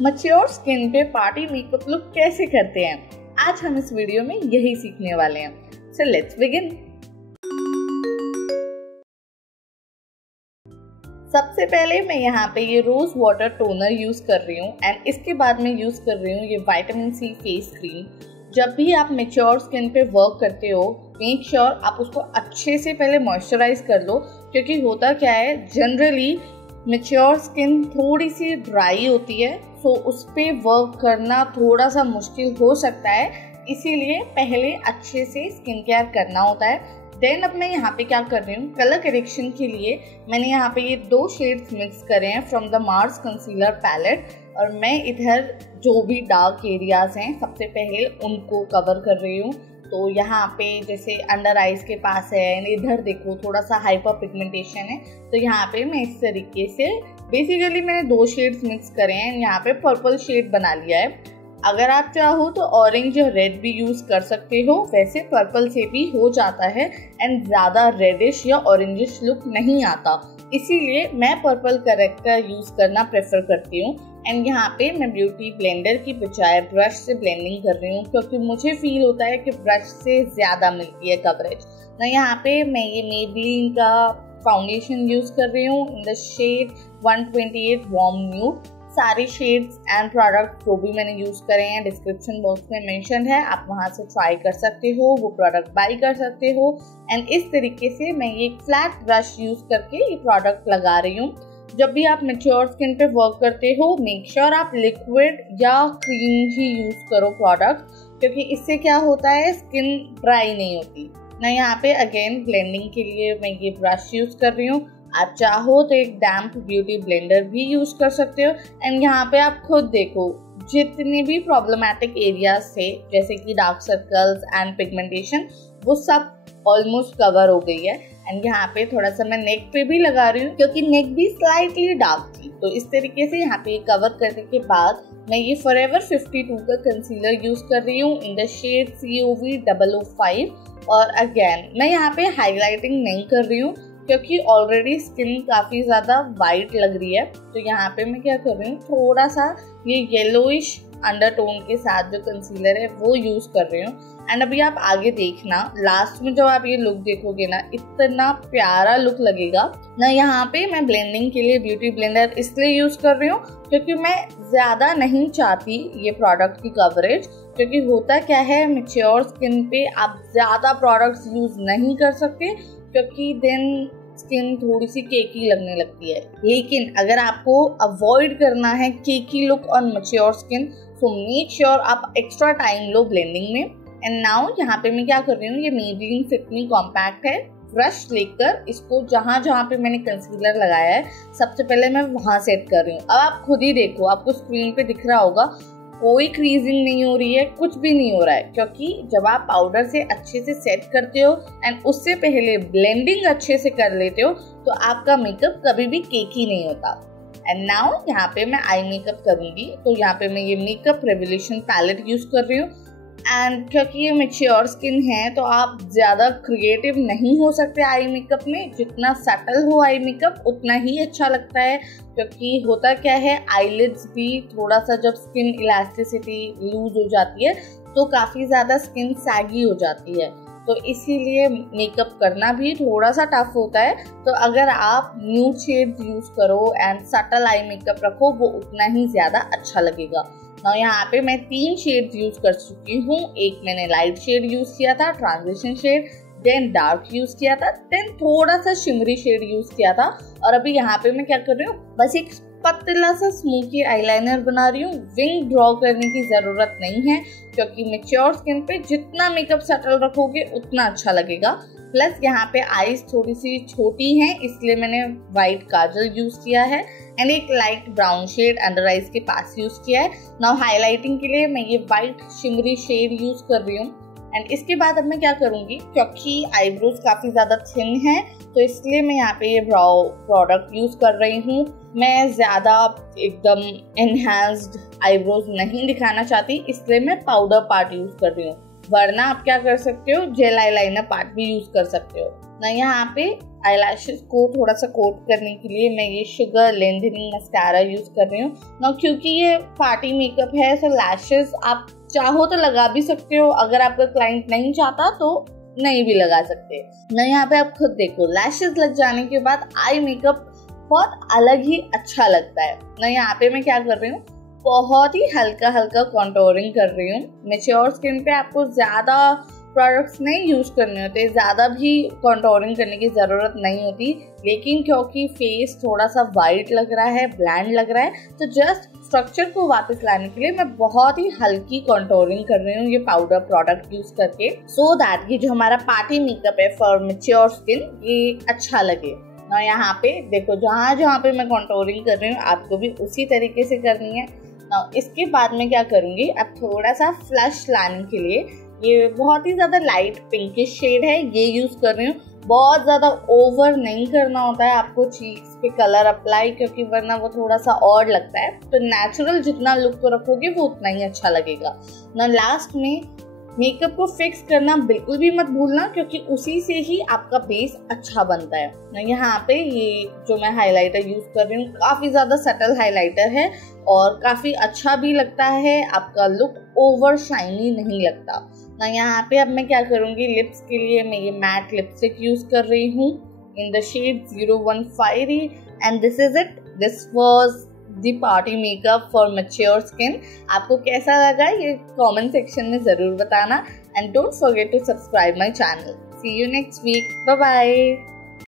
Mature skin पे party makeup look कैसे करते हैं, आज हम इस वीडियो में यही सीखने वाले हैं। So let's begin. सबसे पहले मैं यहाँ पे ये रोज वाटर टोनर यूज कर रही हूँ एंड इसके बाद मैं यूज कर रही हूँ ये विटामिन सी फेस क्रीम। जब भी आप मैच्योर स्किन पे वर्क करते हो, मेक श्योर आप उसको अच्छे से पहले मॉइस्चराइज कर लो, क्योंकि होता क्या है जनरली मैच्योर स्किन थोड़ी सी ड्राई होती है, सो उस पर वर्क करना थोड़ा सा मुश्किल हो सकता है। इसीलिए पहले अच्छे से स्किन केयर करना होता है। देन अब मैं यहाँ पे क्या कर रही हूँ, कलर करेक्शन के लिए मैंने यहाँ पे ये 2 शेड्स मिक्स करे हैं from the Mars concealer palette, और मैं इधर जो भी डार्क एरियाज हैं सबसे पहले उनको कवर कर रही हूँ। तो यहाँ पे जैसे अंडर आइज के पास है, इधर देखो थोड़ा सा हाइपर पिगमेंटेशन है, तो यहाँ पे मैं इस तरीके से बेसिकली मैंने 2 शेड्स मिक्स करे हैं, यहाँ पे पर्पल शेड बना लिया है। अगर आप चाहो तो ऑरेंज या रेड भी यूज कर सकते हो, वैसे पर्पल से भी हो जाता है एंड ज़्यादा रेडिश या ऑरेंजिश लुक नहीं आता, इसीलिए मैं पर्पल करेक्टर यूज करना प्रेफर करती हूँ। एंड यहाँ पे मैं ब्यूटी ब्लेंडर की बजाय ब्रश से ब्लेंडिंग कर रही हूँ, क्योंकि मुझे फील होता है कि ब्रश से ज़्यादा मिलती है कवरेज। ना यहाँ पे मैं ये मेबेलिन का फाउंडेशन यूज कर रही हूँ in the shade 128 warm nude. सारे शेड्स एंड प्रोडक्ट जो भी मैंने यूज करे हैं डिस्क्रिप्शन बॉक्स में मेंशन है, आप वहां से ट्राई कर सकते हो, वो प्रोडक्ट बाई कर सकते हो। एंड इस तरीके से मैं ये फ्लैट ब्रश यूज करके ये प्रोडक्ट लगा रही हूँ। जब भी आप मैच्योर स्किन पे वर्क करते हो, मेक श्योर आप लिक्विड या क्रीम ही यूज करो प्रोडक्ट, क्योंकि इससे क्या होता है स्किन ड्राई नहीं होती ना। यहाँ पे अगेन ब्लेंडिंग के लिए मैं ये ब्रश यूज कर रही हूँ, आप चाहो तो एक डैम्प ब्यूटी ब्लेंडर भी यूज कर सकते हो। एंड यहाँ पे आप खुद देखो जितने भी प्रॉब्लमैटिक एरियाज थे जैसे कि डार्क सर्कल्स एंड पिगमेंटेशन, वो सब ऑलमोस्ट कवर हो गई है। एंड यहाँ पे थोड़ा सा मैं नेक पे भी लगा रही हूँ, क्योंकि नेक भी स्लाइटली डार्क थी, तो इस तरीके से यहाँ पे कवर करने के बाद मैं ये फॉरएवर 52 का कंसीलर यूज कर रही हूँ इन द शेड COV 005। और अगेन मैं यहाँ पे हाईलाइटिंग नहीं कर रही हूँ, क्योंकि ऑलरेडी स्किन काफ़ी ज़्यादा वाइट लग रही है। तो यहाँ पे मैं क्या कर रही हूँ, थोड़ा सा ये येलोइश अंडरटोन के साथ जो कंसीलर है वो यूज़ कर रही हूँ। एंड अभी आप आगे देखना, लास्ट में जब आप ये लुक देखोगे ना, इतना प्यारा लुक लगेगा ना। यहाँ पे मैं ब्लेंडिंग के लिए ब्यूटी ब्लेंडर इसलिए यूज़ कर रही हूँ क्योंकि मैं ज़्यादा नहीं चाहती ये प्रोडक्ट की कवरेज, क्योंकि होता क्या है मैच्योर स्किन पे आप ज़्यादा प्रोडक्ट्स यूज़ नहीं कर सकते, क्योंकि देन स्किन थोड़ी सी केकी लगने लगती है। लेकिन अगर आपको अवॉइड करना है cakey look on mature skin, so make sure आप एक्स्ट्रा टाइम लो ब्लेंडिंग में। एंड नाउ यहाँ पे मैं क्या कर रही हूँ, ये मेबेलिन फिट मी कॉम्पैक्ट है, ब्रश लेकर इसको जहाँ जहाँ पे मैंने कंसीलर लगाया है सबसे पहले मैं वहाँ सेट कर रही हूँ। अब आप खुद ही देखो, आपको स्क्रीन पे दिख रहा होगा कोई क्रीजिंग नहीं हो रही है, कुछ भी नहीं हो रहा है, क्योंकि जब आप पाउडर से अच्छे से सेट करते हो एंड उससे पहले ब्लेंडिंग अच्छे से कर लेते हो, तो आपका मेकअप कभी भी केकी नहीं होता। एंड नाउ यहाँ पे मैं आई मेकअप करूँगी, तो यहाँ पे मैं ये मेकअप रेवोल्यूशन पैलेट यूज कर रही हूँ। एंड क्योंकि ये मैच्योर स्किन है तो आप ज़्यादा क्रिएटिव नहीं हो सकते आई मेकअप में, जितना सटल हो आई मेकअप उतना ही अच्छा लगता है। क्योंकि होता क्या है, आईलिड्स भी थोड़ा सा जब स्किन इलास्टिसिटी लूज हो जाती है तो काफ़ी ज़्यादा स्किन सैगी हो जाती है, तो इसीलिए मेकअप करना भी थोड़ा सा टफ होता है। तो अगर आप न्यूड शेड्स यूज़ करो एंड सटल आई मेकअप रखो, वो उतना ही ज़्यादा अच्छा लगेगा। ना यहाँ पे मैं 3 शेड्स यूज कर चुकी हूँ। एक मैंने लाइट शेड यूज किया था, transition shade, then dark use किया था, देन थोड़ा सा शिमरी शेड यूज किया था। और अभी यहाँ पे मैं क्या कर रही हूँ, बस एक पतला सा स्मोकी आईलाइनर बना रही हूँ। विंग ड्रॉ करने की ज़रूरत नहीं है, क्योंकि मैच्योर स्किन पे जितना मेकअप सटल रखोगे उतना अच्छा लगेगा। प्लस यहाँ पे आईज थोड़ी सी छोटी हैं, इसलिए मैंने वाइट काजल यूज किया है एंड एक light brown shade under eyes के पास यूज किया है। नाउ हाईलाइटिंग के लिए मैं ये वाइट शिमरी शेड यूज कर रही हूँ। एंड इसके बाद अब मैं क्या करूँगी, क्योंकि आईब्रोज काफ़ी ज़्यादा थिन है, तो इसलिए मैं यहाँ पे ये ब्राउ प्रोडक्ट यूज कर रही हूँ। मैं ज़्यादा एकदम एनहांस्ड आईब्रोज नहीं दिखाना चाहती, इसलिए मैं पाउडर पार्ट यूज कर रही हूँ। वरना आप क्या कर सकते हो, जेल आईलाइनर पार्ट भी यूज कर सकते हो ना। यहाँ पे आईलैशेस को थोड़ा सा कोट करने के लिए मैं ये शुगर लेंथनिंग मस्कारा यूज कर रही हूँ ना, क्योंकि ये पार्टी मेकअप है। सो लैशेस आप चाहो तो लगा भी सकते हो, अगर आपका क्लाइंट नहीं चाहता तो नहीं भी लगा सकते ना। यहाँ पे आप खुद देखो, लैशेस लग जाने के बाद आई मेकअप बहुत अलग ही अच्छा लगता है ना। यहाँ पे मैं क्या कर रही हूँ, बहुत ही हल्का हल्का कॉन्टोरिंग कर रही हूँ। मैच्योर स्किन पे आपको ज़्यादा प्रोडक्ट्स नहीं यूज करने होते, ज़्यादा भी कॉन्टोरिंग करने की ज़रूरत नहीं होती, लेकिन क्योंकि फेस थोड़ा सा वाइट लग रहा है, ब्लैंड लग रहा है, तो जस्ट स्ट्रक्चर को वापस लाने के लिए मैं बहुत ही हल्की कॉन्टोरिंग कर रही हूँ ये पाउडर प्रोडक्ट यूज करके, सो दैट ये जो हमारा पार्टी मेकअप है फॉर मैच्योर स्किन ये अच्छा लगे ना। यहाँ पे देखो, जहाँ जहाँ पे मैं कॉन्टोरिंग कर रही हूँ आपको भी उसी तरीके से करनी है ना। इसके बाद में क्या करूँगी, अब थोड़ा सा फ्लश लाने के लिए ये बहुत ही ज़्यादा लाइट पिंकिश शेड है, ये यूज़ कर रही हूँ। बहुत ज़्यादा ओवर नहीं करना होता है आपको चीक्स पे कलर अप्लाई, क्योंकि वरना वो थोड़ा सा और लगता है। तो नेचुरल जितना लुक को रखोगे वो उतना ही अच्छा लगेगा ना। लास्ट में मेकअप को फिक्स करना बिल्कुल भी मत भूलना, क्योंकि उसी से ही आपका बेस अच्छा बनता है ना। यहाँ पे ये जो मैं हाइलाइटर यूज़ कर रही हूँ काफ़ी ज़्यादा सटल हाइलाइटर है और काफ़ी अच्छा भी लगता है, आपका लुक ओवर शाइनी नहीं लगता ना। यहाँ पे अब मैं क्या करूँगी, लिप्स के लिए मैं ये मैट लिपस्टिक यूज़ कर रही हूँ in the shade 015 and this is it. This was the party makeup for mature skin. आपको कैसा लगा ये कमेंट सेक्शन में ज़रूर बताना and don't forget to subscribe my channel. See you next week, bye bye.